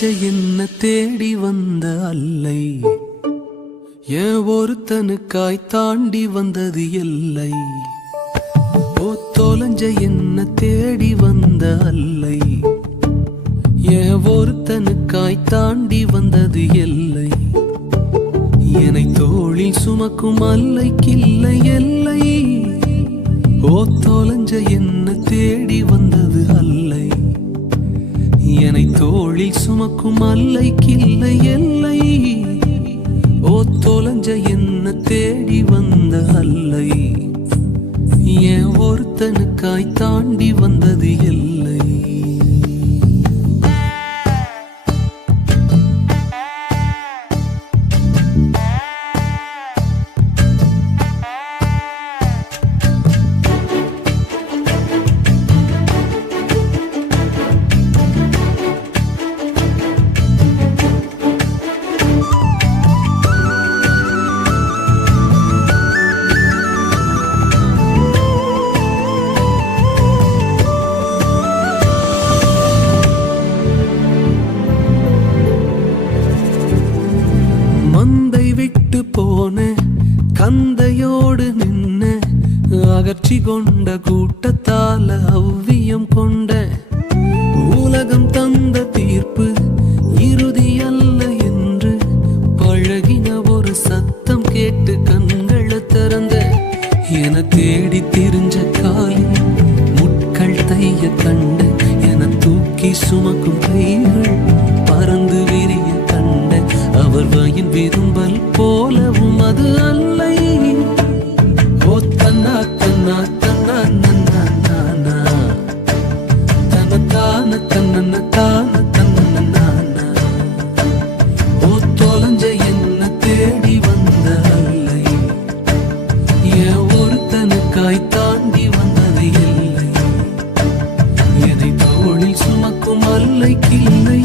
தொலைஞ்ச என்ன தேடி வந்த அல்லை ஏன் ஒருத்தனுக்காய் தாண்டி வந்தது எல்லை. ஓ தொலைஞ்ச என்ன தேடி வந்த அல்லை ஏன் ஒருத்தனுக்காய் தாண்டி வந்தது எல்லை. என்னை தோளில் சுமக்கும் அல்லைக்கில்லை எல்லை. ஓ தொலைஞ்ச என்ன தேடி வந்தது அல்லை என்னை தோளில் சுமக்கும் அல்லைக்கில்லை எல்லை. ஓ தொலைஞ்ச என்ன தேடி வந்த அல்லை ஏன் ஒருத்தனுக்காய் தாண்டி வந்தது எல்லை. மந்தை விட்டு போன கந்தையோடு நின்ன அகற்றி கொண்ட கூட்டத்தால அவ்வியம் கொண்ட உலகம் தந்த தீர்ப்பு இறுதி அல்ல என்று பழகின ஒரு சத்தம் கேட்டு கண்களை திறந்த என தேடி திரிஞ்ச காலில் முட்கள் தைய கண்ட என தூக்கி சுமக்கும் கைகள் பறந்து விரிய கண்ட அவர் வயின் விரும்பல் போலவும் அது அல்லை. ஓ தன்னா தன்னா தன்னா நன்னா நானா தன தான தன்ன தான தன்ன நானா. ஓ தொலைஞ்ச என்ன தேடி வந்த அல்லை ஏன் ஒருத்தனுக்காய் தாண்டி வந்தது இல்லை. என்னை தோளில் சுமக்கும் அல்லைக்கில்லை